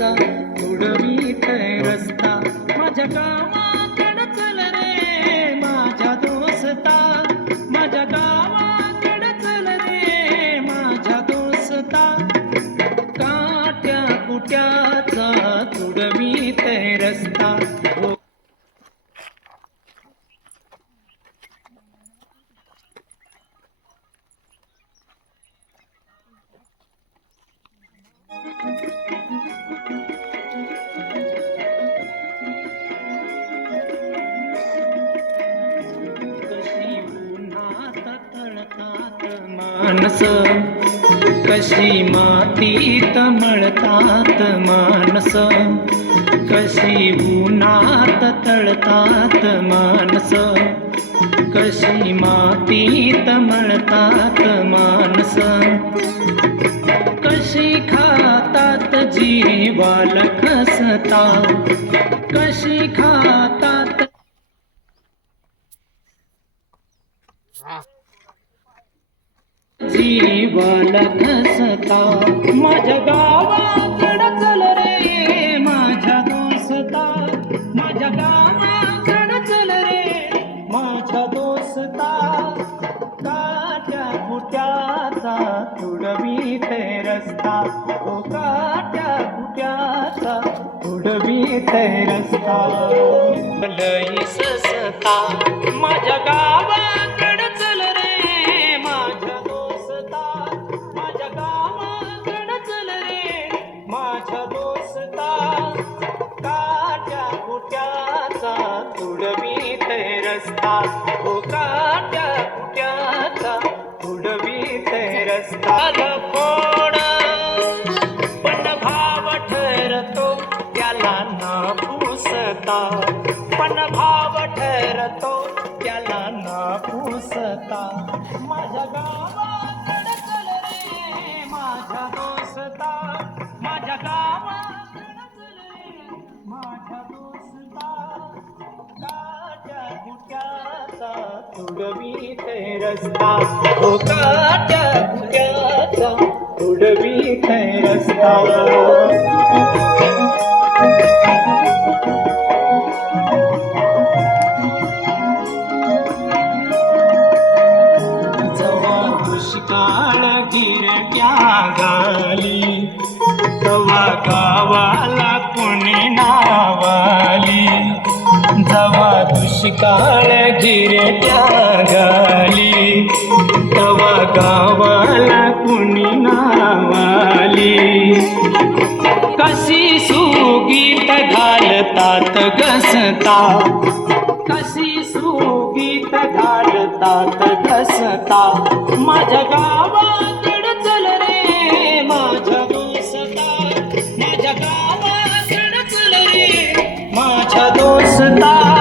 कुट्याचा तुडवीत रस्ता माझ्या गावाकडं चल रे माझ्या दोस्ता माझ्या गावाकडं चल रे माझ्या दोस्ता काट्या कुट्याचा तुडवीत रस्ता मानस कशी मातीत मळतात मानस कशी उन्हात तळतात मानस कशी मातीत मळतात मानस कशी खातात जीवाल खसता कशी खातात जीवाला खसता माझ्या गावाकडं चल रे माझ्या दोस्ता माझ्या गावाकडं चल रे माझ्या दोस्ता काट्या कुट्याचा तुडवीत रस्ता ओ काट्या कुट्याचा तुडवीत रस्ता लई ससता माझ्या गावाकडं चल रे माझ्या माझ्या गावाकडं चल रे माझ्या दोस्ता काट्या कुट्याचा तुडवीत रस्ता ओ काट्या कुट्याचा तुडवीत रस्ता फोड पण भाव ठरतो त्याला ना पुसता पण भाव ठरतो त्याला ना पुसता माझ्या गावाकडं चल रे माझ्या दोस्ता माझ्या गावाकडं चल रे माझ्या दोस्ता काट्या कुट्याचा तुडवीत रस्ता ओ काट्या कुट्याचा तुडवीत रस्ता दुष्काळ गिरट्या गाली तवा गावाला कोणी नावाली जवा दुष्काळ गिरट्या गाली तवा गावाला कोणी नावाली कशी सुगीत घालतात घसता कशी सुगीत घालतात घसता माझ्या गावाकडं चल रे माझ्या दोस्ता माझ्या गावाकडं चल रे माझ्या दोस्ता